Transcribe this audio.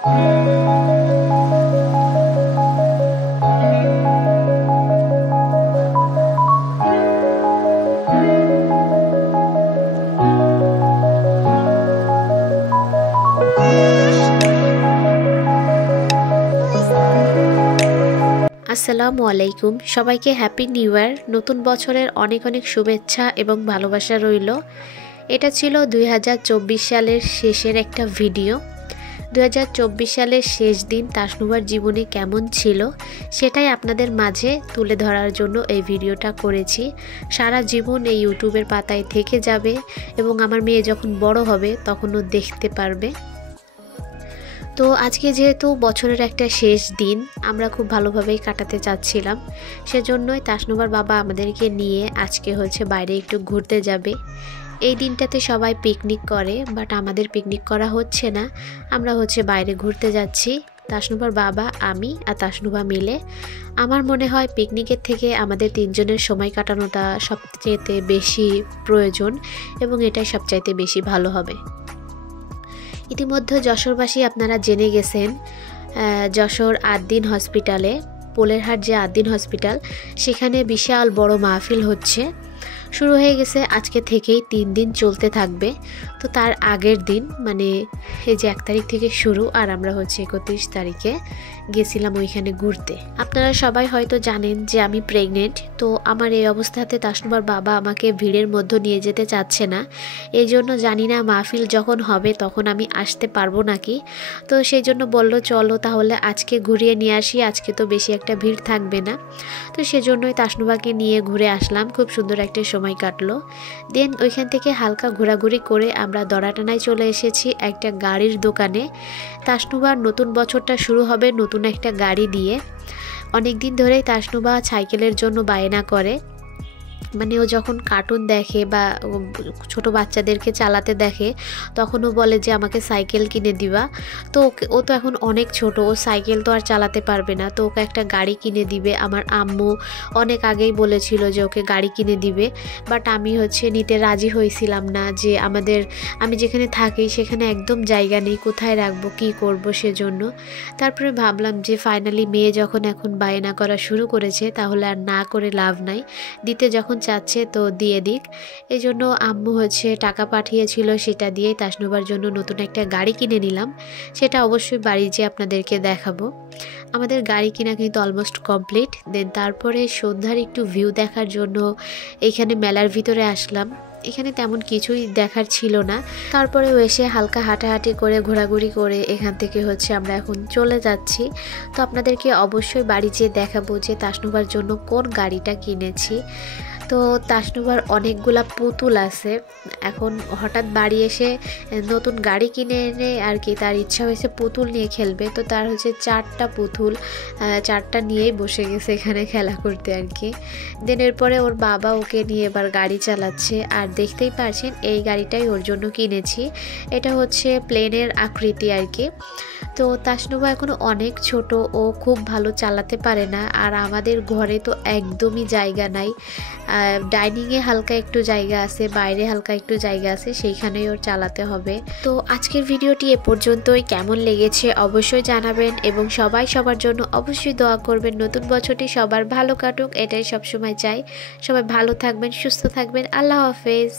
আসসালামু আলাইকুম, সবাইকে হ্যাপি নিউ ইয়ার। নতুন বছরের অনেক অনেক শুভেচ্ছা এবং ভালোবাসা রইল। এটা ছিল 2024 সালের শেষের একটা ভিডিও। 2024 সালের শেষ দিন তাসনুভার জীবনে কেমন ছিল সেটাই আপনাদের মাঝে তুলে ধরার জন্য এই ভিডিওটা করেছি। সারা জীবন এই ইউটিউবের পাতায় থেকে যাবে এবং আমার মেয়ে যখন বড় হবে তখনও দেখতে পারবে। তো আজকে যেহেতু বছরের একটা শেষ দিন, আমরা খুব ভালোভাবেই কাটাতে চাচ্ছিলাম, সেজন্যই তাসনুভার বাবা আমাদেরকে নিয়ে আজকে বাইরে একটু ঘুরতে যাবে। এই দিনটাতে সবাই পিকনিক করে, বাট আমাদের পিকনিক করা হচ্ছে না, আমরা বাইরে ঘুরতে যাচ্ছি। তাসনুভার বাবা, আমি আর তাসনুভা মিলে। আমার মনে হয় পিকনিকের থেকে আমাদের তিনজনের সময় কাটানোটা সবচেয়ে বেশি প্রয়োজন এবং এটাই সবচাইতে বেশি ভালো হবে। ইতিমধ্যে যশোরবাসী আপনারা জেনে গেছেন, যশোর 8 দিন হসপিটালে, পোলেরহাট যে 8 দিন হসপিটাল, সেখানে বিশাল বড় মাহফিল হচ্ছে। শুরু হয়ে গেছে আজকে থেকেই, 3 দিন চলতে থাকবে। তো তার আগের দিন মানে এই যে 1 তারিখ থেকে শুরু, আর আমরা 31 তারিখে গেছিলাম ওইখানে ঘুরতে। আপনারা সবাই হয়তো জানেন যে আমি প্রেগনেন্ট, তো আমার এই অবস্থাতে তাসনুভার বাবা আমাকে ভিড়ের মধ্যে নিয়ে যেতে চাচ্ছে না। এই জন্য জানি না মাহফিল যখন হবে তখন আমি আসতে পারবো নাকি। তো সেই জন্য বলল চলো তাহলে আজকে ঘুরিয়ে নিয়ে আসি, আজকে তো বেশি একটা ভিড় থাকবে না। তো সেজন্যই তাসনুভাকে নিয়ে ঘুরে আসলাম, খুব সুন্দর একটা সময় কাটলো। দেন ওইখান থেকে হালকা ঘোরাঘুরি করে আমরা দড়াটানায় চলে এসেছি একটা গাড়ির দোকানে। তাসনুভার নতুন বছরটা শুরু হবে নতুন একটা গাড়ি দিয়ে। অনেক দিন ধরেই তাসনুভা সাইকেলের জন্য বায়না করে, মানে ও যখন কার্টুন দেখে বা ছোট বাচ্চাদেরকে চালাতে দেখে তখন ও বলে যে আমাকে সাইকেল কিনে দিবা। তো ও তো এখন অনেক ছোট, ও সাইকেল তো আর চালাতে পারবে না, তো ওকে একটা গাড়ি কিনে দিবে। আমার আম্মু অনেক আগেই বলেছিল যে ওকে গাড়ি কিনে দিবে, বাট আমি নিতে রাজি হয়েছিলাম না। যে আমি যেখানে থাকি সেখানে একদম জায়গা নেই, কোথায় রাখবো কি করব, সেজন্য তারপরে ভাবলাম যে ফাইনালি মেয়ে যখন এখন বায়না করা শুরু করেছে তাহলে আর না করে লাভ নাই, দিতে যখন চাচ্ছে তো দিয়ে দিক। এই জন্য আম্মু টাকা পাঠিয়েছিল, সেটা দিয়ে তাসনুভার জন্য নতুন একটা গাড়ি কিনে নিলাম। সেটা অবশ্যই বাড়ি যেয়ে আপনাদেরকে দেখাবো। আমাদের গাড়ি কিনা কিন্তু অলমোস্ট কমপ্লিট। দেন তারপরে সন্ধ্যার একটু ভিউ দেখার জন্য এইখানে মেলার ভিতরে আসলাম। এখানে তেমন কিছুই দেখার ছিল না, তারপরেও এসে হালকা হাঁটাহাঁটি করে ঘোরাঘুরি করে এখান থেকে আমরা এখন চলে যাচ্ছি। তো আপনাদেরকে অবশ্যই বাড়ি যেয়ে দেখাবো যে তাসনুভার জন্য কোন গাড়িটা কিনেছি। তো তাসনুভার অনেকগুলা পুতুল আছে, এখন হঠাৎ বাড়ি এসে নতুন গাড়ি কিনে এনে আর কি তার ইচ্ছা হয়েছে পুতুল নিয়ে খেলবে। তো তার 4টা পুতুল, 4টা নিয়েই বসে গেছে এখানে খেলা করতে আর কি। দেন এরপরে ওর বাবা ওকে নিয়ে এবার গাড়ি চালাচ্ছে, আর দেখতেই পারছেন এই গাড়িটাই ওর জন্য কিনেছি। এটা প্লেনের আকৃতি আর কি। তো তাসনুভা এখনো অনেক ছোট, ও খুব ভালো চালাতে পারে না, আর আমাদের ঘরে তো একদমই জায়গা নাই। ডাইনিংয়ে হালকা একটু জায়গা আছে, বাইরে হালকা একটু জায়গা আছে, সেইখানেই ওর চালাতে হবে। তো আজকের ভিডিওটি এ পর্যন্তই। কেমন লেগেছে অবশ্যই জানাবেন এবং সবাই সবার জন্য অবশ্যই দোয়া করবেন। নতুন বছরটি সবার ভালো কাটুক, এটাই সবসময় চাই। সবাই ভালো থাকবেন, সুস্থ থাকবেন। আল্লাহ হাফেজ।